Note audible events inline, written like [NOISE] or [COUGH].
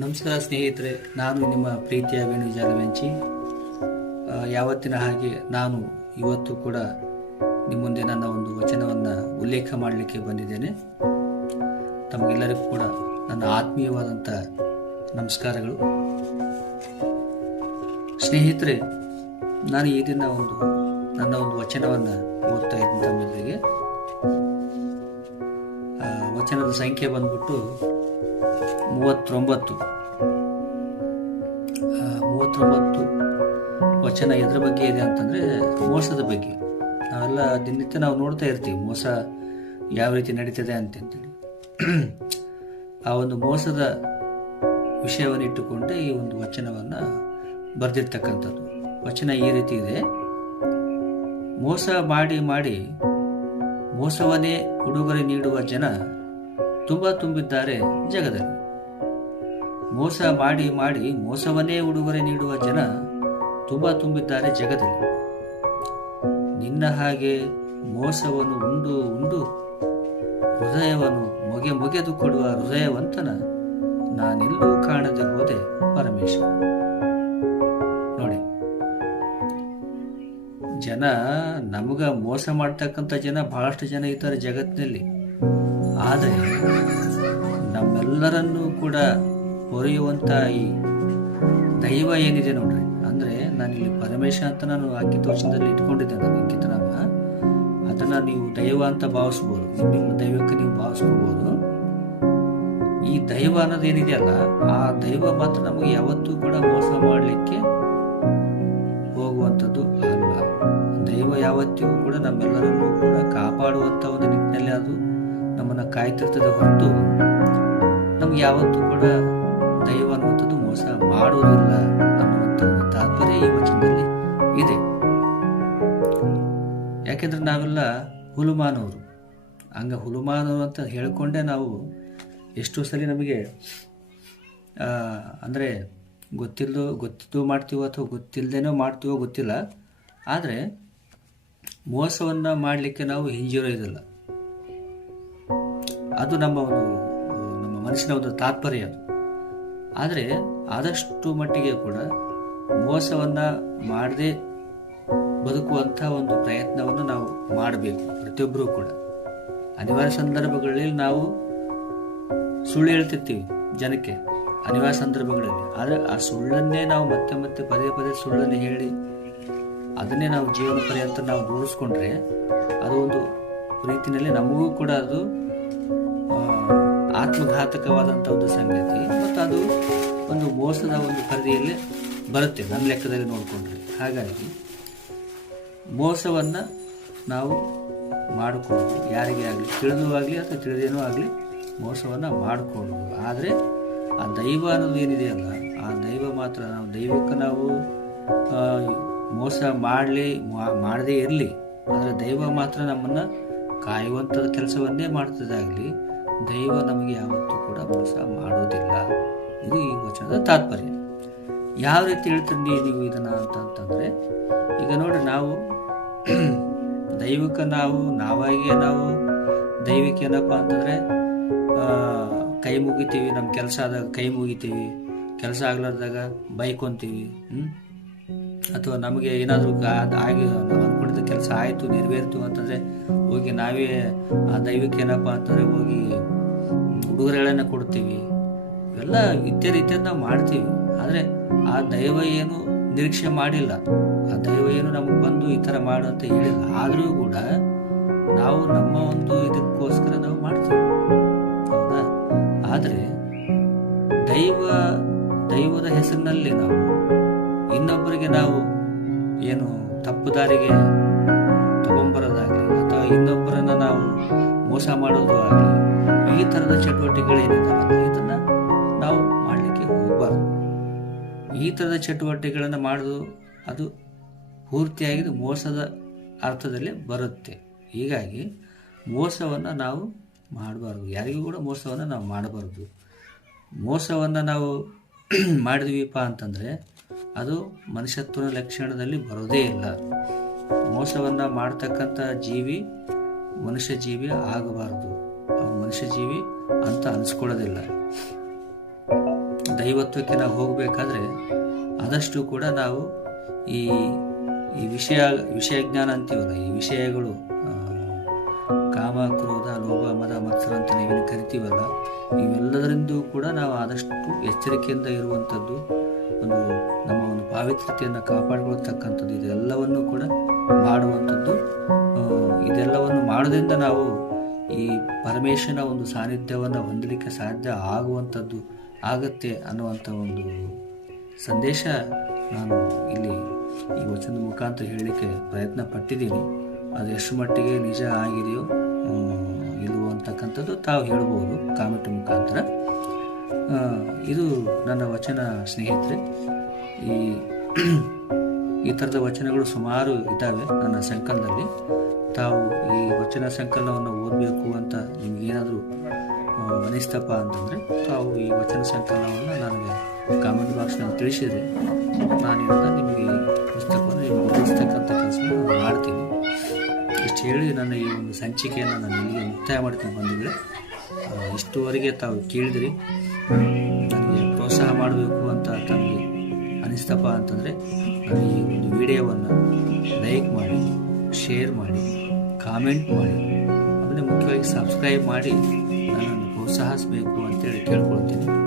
ನಮಸ್ಕಾರ ಸ್ನೇಹಿತರೆ, ನಾನು ನಿಮ್ಮ ಪ್ರೀತಿಯ ವೇಣು ಜಾಲವೆಂಚಿ ಯಾವತ್ತಿನ ಹಾಗೆ ನಾನು ಇವತ್ತು ಕೂಡ ನಿಮ್ಮ ಮುಂದೆ ನನ್ನ ಒಂದು ವಚನವನ್ನು ಉಲ್ಲೇಖ ಮಾಡಲಿಕ್ಕೆ ಬಂದಿದ್ದೇನೆ. ತಮಗೆಲ್ಲರಿಗೂ ಕೂಡ ನನ್ನ ಆತ್ಮೀಯವಾದಂಥ ನಮಸ್ಕಾರಗಳು. ಸ್ನೇಹಿತರೆ, ನಾನು ಈ ದಿನ ಒಂದು ನನ್ನ ಒಂದು ವಚನವನ್ನು ಓದ್ತಾ ಇದ್ದೀನಿ ತಮ್ಮೆಲ್ಲರಿಗೆ ವಚನದ ಸಂಖ್ಯೆ ಬಂದ್ಬಿಟ್ಟು ಮೂವತ್ತೊಂಬತ್ತು. ಮೂವತ್ತೊಂಬತ್ತು ವಚನ ಎದ್ರ ಬಗ್ಗೆ ಇದೆ ಅಂತಂದರೆ ಮೋಸದ ಬಗ್ಗೆ. ನಾವೆಲ್ಲ ದಿನನಿತ್ಯ ನಾವು ನೋಡ್ತಾ ಇರ್ತೀವಿ, ಮೋಸ ಯಾವ ರೀತಿ ನಡೀತದೆ ಅಂತೇಳಿ. ಆ ಒಂದು ಮೋಸದ ವಿಷಯವನ್ನು ಇಟ್ಟುಕೊಂಡೇ ಈ ಒಂದು ವಚನವನ್ನು ಬರೆದಿರ್ತಕ್ಕಂಥದ್ದು. ವಚನ ಈ ರೀತಿ ಇದೆ. ಮೋಸ ಮಾಡಿ ಮಾಡಿ ಮೋಸವನ್ನೇ ಉಡುಗೊರೆ ನೀಡುವ ಜನ ತುಂಬ ತುಂಬಿದ್ದಾರೆ ಜಗದಲ್ಲಿ. ಮೋಸ ಮಾಡಿ ಮಾಡಿ ಮೋಸವನ್ನೇ ಉಡುಗೊರೆ ನೀಡುವ ಜನ ತುಂಬ ತುಂಬಿದ್ದಾರೆ ಜಗದಲ್ಲಿ. ನಿನ್ನ ಹಾಗೆ ಮೋಸವನ್ನು ಉಂಡು ಉಂಡು ಹೃದಯವನ್ನು ಮೊಗೆ ಮೊಗೆದು ಕೊಡುವ ಹೃದಯವಂತನ ನಾನೆಲ್ಲೂ ಕಾಣದೆ ಹೋದೆ ಪರಮೇಶ್ವರ. ನೋಡಿ, ಜನ ನಮಗ ಮೋಸ ಮಾಡ್ತಕ್ಕಂಥ ಜನ ಬಹಳಷ್ಟು ಜನ ಇದ್ದಾರೆ ಜಗತ್ತಿನಲ್ಲಿ. ಆದರೆ ನಮ್ಮೆಲ್ಲರನ್ನೂ ಕೂಡ ಹೊರೆಯುವಂತ ಈ ದೈವ ಏನಿದೆ ನೋಡ್ರಿ. ಅಂದ್ರೆ ನಾನಿಲ್ಲಿ ಪರಮೇಶ್ವರ ಅಂತ ನಾನು ಅಂಕಿತ ವಚನದಲ್ಲಿ ಇಟ್ಕೊಂಡಿದ್ದೆ ನಾನು ಅಂಕಿತನಾಮ. ಅದನ್ನ ನೀವು ದೈವ ಅಂತ ಭಾವಿಸ್ಬೋದು. ನಿಮ್ಮ ದೈವಕ್ಕೆ ನೀವು ಭಾವಿಸ್ಕೋಬಹುದು ಈ ದೈವ ಅನ್ನೋದೇನಿದೆಯಲ್ಲ ಆ ದೈವ ಮಾತ್ರ ನಮಗೆ ಯಾವತ್ತೂ ಕೂಡ ಮೋಸ ಮಾಡಲಿಕ್ಕೆ ಹೋಗುವಂಥದ್ದು ಅಲ್ಲ. ದೈವ ಯಾವತ್ತಿಗೂ ಕೂಡ ನಮ್ಮೆಲ್ಲರನ್ನೂ ಕೂಡ ಕಾಪಾಡುವಂಥ ಒಂದು ನಿಟ್ಟಿನಲ್ಲಿ ಅದು ನಮ್ಮನ್ನು ಕಾಯ್ತಿರ್ತದೆ ಹೊರತು ನಮ್ಗೆ ಯಾವತ್ತೂ ಕೂಡ ದೈವ ಅನ್ನುವಂಥದ್ದು ಮೋಸ ಮಾಡುವುದಿಲ್ಲ ಅನ್ನುವಂಥ ತಾತ್ಪರ್ಯ ಈ ವಚನದಲ್ಲಿ ಇದೆ. ಯಾಕೆಂದ್ರೆ ನಾವೆಲ್ಲ ಹುಲುಮಾನವರು. ಹಂಗ ಹುಲುಮಾನವರು ಅಂತ ಹೇಳಿಕೊಂಡೇ ನಾವು ಎಷ್ಟೋ ಸಲ ನಮಗೆ ಅಂದರೆ ಅಂದ್ರೆ ಗೊತ್ತಿಲ್ಲದೋ ಗೊತ್ತಿದ್ದು ಮಾಡ್ತೀವೋ ಅಥವಾ ಗೊತ್ತಿಲ್ಲದೇನೋ ಮಾಡ್ತೀವೋ ಗೊತ್ತಿಲ್ಲ. ಆದರೆ ಮೋಸವನ್ನು ಮಾಡಲಿಕ್ಕೆ ನಾವು ಹಿಂಜಿರೋದಿಲ್ಲ ಅದು ನಮ್ಮ ಒಂದು, ನಮ್ಮ ಮನಸ್ಸಿನ ಒಂದು ತಾತ್ಪರ್ಯ ಅದು. ಆದರೆ ಆದಷ್ಟು ಮಟ್ಟಿಗೆ ಕೂಡ ಮೋಸವನ್ನು ಮಾಡದೆ ಬದುಕುವಂಥ ಒಂದು ಪ್ರಯತ್ನವನ್ನು ನಾವು ಮಾಡಬೇಕು ಪ್ರತಿಯೊಬ್ಬರೂ ಕೂಡ. ಅನಿವಾರ್ಯ ಸಂದರ್ಭಗಳಲ್ಲಿ ನಾವು ಸುಳ್ಳು ಹೇಳ್ತಿರ್ತೀವಿ ಜನಕ್ಕೆ, ಅನಿವಾರ್ಯ ಸಂದರ್ಭಗಳಲ್ಲಿ. ಆದರೆ ಆ ಸುಳ್ಳನ್ನೇ ನಾವು ಮತ್ತೆ ಮತ್ತೆ ಪದೇ ಪದೇ ಸುಳ್ಳನ್ನು ಹೇಳಿ ಅದನ್ನೇ ನಾವು ಜೀವನ ಪರ್ಯಂತ ನಾವು ರೂಢಿಸ್ಕೊಂಡ್ರೆ ಅದು ಒಂದು ರೀತಿಯಲ್ಲಿ ನಮಗೂ ಕೂಡ ಅದು ಆತ್ಮಘಾತಕವಾದಂಥ ಒಂದು ಸಂಗತಿ ಮತ್ತು ಅದು ಒಂದು ಮೋಸದ ಒಂದು ಪರಿಧಿಯಲ್ಲಿ ಬರುತ್ತೆ ನಮ್ಮ ಲೆಕ್ಕದಲ್ಲಿ ನೋಡಿಕೊಂಡ್ರೆ. ಹಾಗಾಗಿ ಮೋಸವನ್ನು ನಾವು ಮಾಡಿಕೊಂಡು ಯಾರಿಗೇ ಆಗಲಿ, ತಿಳಿದು ಆಗಲಿ ಅಥವಾ ತಿಳಿದೇನೂ ಆಗಲಿ ಮೋಸವನ್ನು ಮಾಡಿಕೊಂಡು. ಆದರೆ ಆ ದೈವ ಅನ್ನೋದು ಏನಿದೆಯಲ್ಲ ಆ ದೈವ ಮಾತ್ರ ನಾವು ದೈವಕ್ಕೆ ನಾವು ಮೋಸ ಮಾಡಲಿ ಮಾಡದೇ ಇರಲಿ, ಆದರೆ ದೈವ ಮಾತ್ರ ನಮ್ಮನ್ನು ಕಾಯುವಂಥ ಕೆಲಸವನ್ನೇ ಮಾಡ್ತದಾಗಲಿ ದೈವ ನಮಗೆ ಯಾವತ್ತೂ ಕೂಡ ಮೋಸ ಮಾಡೋದಿಲ್ಲ. ಇದು ಈ ವಚನದ ತಾತ್ಪರ್ಯ. ಯಾವ ರೀತಿ ಹೇಳ್ತೀರಿ ನೀವು ಇದನ್ನ ಅಂತಂತಂದ್ರೆ ಈಗ ನೋಡಿ ನಾವು [CLEARS THROAT] ದೈವಕ್ಕೆ ನಾವು ನಾವಾಗಿ ನಾವು ದೈವಕ್ಕೆ ಏನಪ್ಪ ಅಂತಂದ್ರೆ ಕೈ ಮುಗಿತೀವಿ ನಮ್ಮ ಕೆಲಸ ಆದಾಗ ಕೈ ಮುಗಿತೀವಿ, ಕೆಲಸ ಆಗ್ಲಾರ್ದಾಗ ಬೈಕೊಂತೀವಿ, ಹ್ಮ್? ಅಥವಾ ನಮಗೆ ಏನಾದರೂ ಆಗಿ ನಾವು ಅಂದ್ಕೊಂಡಿದ್ದ ಕೆಲಸ ಆಯಿತು, ನೆರವೇರಿತು ಅಂತಂದರೆ ಹೋಗಿ ನಾವೇ ಆ ದೈವಕ್ಕೆ ಏನಪ್ಪ ಅಂತಂದರೆ ಹೋಗಿ ಉಡುಗೊರೆಗಳನ್ನು ಕೊಡ್ತೀವಿ. ಇವೆಲ್ಲ ಇತ್ಯ ರೀತಿಯಿಂದ ನಾವು ಮಾಡ್ತೀವಿ. ಆದರೆ ಆ ದೈವ ಏನು ನಿರೀಕ್ಷೆ ಮಾಡಿಲ್ಲ. ಆ ದೈವ ಏನು ನಮಗೆ ಬಂದು ಈ ಥರ ಮಾಡು ಅಂತ ಹೇಳಿಲ್ಲ. ಆದರೂ ಕೂಡ ನಾವು ನಮ್ಮ ಒಂದು ಇದಕ್ಕೋಸ್ಕರ ನಾವು ಮಾಡ್ತೀವಿ. ಹೌದಾ? ಆದರೆ ದೈವ, ದೈವದ ಹೆಸರಿನಲ್ಲಿ ನಾವು ಇನ್ನೊಬ್ಬರಿಗೆ ನಾವು ಏನು ತಪ್ಪು ದಾರಿಗೆ ತಗೊಂಬರೋದಾಗಲಿ ಅಥವಾ ಇನ್ನೊಬ್ಬರನ್ನು ನಾವು ಮೋಸ ಮಾಡೋದು ಆಗಲಿ, ಈ ಥರದ ಚಟುವಟಿಕೆಗಳೇನಿದ್ದಾವಲ್ಲ ಇದನ್ನು ನಾವು ಮಾಡಲಿಕ್ಕೆ ಹೋಗಬಾರ್ದು. ಈ ಥರದ ಚಟುವಟಿಕೆಗಳನ್ನು ಮಾಡೋದು ಅದು ಪೂರ್ತಿಯಾಗಿ ಮೋಸದ ಅರ್ಥದಲ್ಲಿ ಬರುತ್ತೆ. ಹೀಗಾಗಿ ಮೋಸವನ್ನು ನಾವು ಮಾಡಬಾರ್ದು. ಯಾರಿಗೂ ಕೂಡ ಮೋಸವನ್ನು ನಾವು ಮಾಡಬಾರ್ದು. ಮೋಸವನ್ನು ನಾವು [CLEARS THROAT] ಮಾಡಿದ್ವಿಪ್ಪ ಅಂತಂದರೆ ಅದು ಮನುಷ್ಯತ್ವದ ಲಕ್ಷಣದಲ್ಲಿ ಬರೋದೇ ಇಲ್ಲ. ಮೋಸವನ್ನು ಮಾಡ್ತಕ್ಕಂಥ ಜೀವಿ ಮನುಷ್ಯ ಜೀವಿ ಆಗಬಾರದು. ಮನುಷ್ಯ ಜೀವಿ ಅಂತ ಅನಿಸ್ಕೊಳ್ಳೋದಿಲ್ಲ. ದೈವತ್ವಕ್ಕೆ ನಾವು ಹೋಗಬೇಕಾದ್ರೆ ಆದಷ್ಟು ಕೂಡ ನಾವು ಈ ಈ ವಿಷಯ ವಿಷಯ ಜ್ಞಾನ ಅಂತೀವಲ್ಲ, ಈ ವಿಷಯಗಳು ಕಾಮ, ಕ್ರೋಧ, ಲೋಭ, ಮದ, ಮತ್ಸರ ಅಂತ ನಾವೇನು ಕರಿತೀವಲ್ಲ, ಇವೆಲ್ಲದರಿಂದ ಕೂಡ ನಾವು ಆದಷ್ಟು ಎಚ್ಚರಿಕೆಯಿಂದ ಇರುವಂಥದ್ದು ಒಂದು ನಮ್ಮ ಒಂದು ಪಾವಿತ್ರ್ಯತೆಯನ್ನು ಕಾಪಾಡಿಕೊಳ್ತಕ್ಕಂಥದ್ದು ಇದೆಲ್ಲವನ್ನು ಕೂಡ ಮಾಡುವಂಥದ್ದು. ಇದೆಲ್ಲವನ್ನು ಮಾಡೋದ್ರಿಂದ ನಾವು ಈ ಪರಮೇಶ್ವರನ ಒಂದು ಸಾನ್ನಿಧ್ಯವನ್ನು ಹೊಂದಲಿಕ್ಕೆ ಸಾಧ್ಯ ಆಗುವಂಥದ್ದು ಆಗತ್ತೆ ಅನ್ನುವಂಥ ಒಂದು ಸಂದೇಶ ನಾನು ಇಲ್ಲಿ ಈ ವಚನದ ಮುಖಾಂತರ ಹೇಳಲಿಕ್ಕೆ ಪ್ರಯತ್ನ ಪಟ್ಟಿದ್ದೀನಿ ಅದು ಎಷ್ಟು ಮಟ್ಟಿಗೆ ನಿಜ ಆಗಿದೆಯೋ ಇಲ್ಲವೋ ಅಂತಕ್ಕಂಥದ್ದು ತಾವು ಹೇಳ್ಬೋದು ಕಾಮೆಂಟ್ ಮುಖಾಂತರ. ಇದು ನನ್ನ ವಚನ ಸ್ನೇಹಿತರೆ. ಈ [CLEARS THROAT] ಈ ಥರದ ವಚನಗಳು ಸುಮಾರು ಇದ್ದಾವೆ ನನ್ನ ಸಂಕಲನದಲ್ಲಿ. ತಾವು ಈ ವಚನ ಸಂಕಲನವನ್ನು ಓದಬೇಕು ಅಂತ ನಿಮಗೇನಾದರೂ ಅನಿಸ್ತಪ್ಪ ಅಂತಂದರೆ, ತಾವು ಈ ವಚನ ಸಂಕಲನವನ್ನು ನನಗೆ ಕಾಮೆಂಟ್ ಬಾಕ್ಸ್ನಲ್ಲಿ ತಿಳಿಸಿದರೆ ನಾನಿಂದ ನಿಮಗೆ ಪುಸ್ತಕವನ್ನು ನಿಮಗೆ ಓದಿಸ್ತಕ್ಕಂಥ ಕೆಲಸವನ್ನು ಮಾಡ್ತೀನಿ. ಇಷ್ಟು ಹೇಳಿ ನನ್ನ ಈ ಒಂದು ಸಂಚಿಕೆಯನ್ನು ನಾನು ಇಲ್ಲಿಗೆ ಮುಕ್ತಾಯ ಮಾಡ್ತೀನಿ ಬಂಧುಗಳೇ. ಇಷ್ಟುವರೆಗೆ ತಾವು ಕೇಳಿದಿರಿ. ಅನಿಸ್ತಪ್ಪ ಅಂತಂದರೆ ಈ ಒಂದು ವಿಡಿಯೋವನ್ನು ಲೈಕ್ ಮಾಡಿ, ಶೇರ್ ಮಾಡಿ, ಕಾಮೆಂಟ್ ಮಾಡಿ ಆಮೇಲೆ ಮುಖ್ಯವಾಗಿ ಸಬ್ಸ್ಕ್ರೈಬ್ ಮಾಡಿ, ನನ್ನನ್ನು ಪ್ರೋತ್ಸಾಹಿಸಬೇಕು ಅಂತೇಳಿ ಕೇಳ್ಕೊಳ್ತೀನಿ.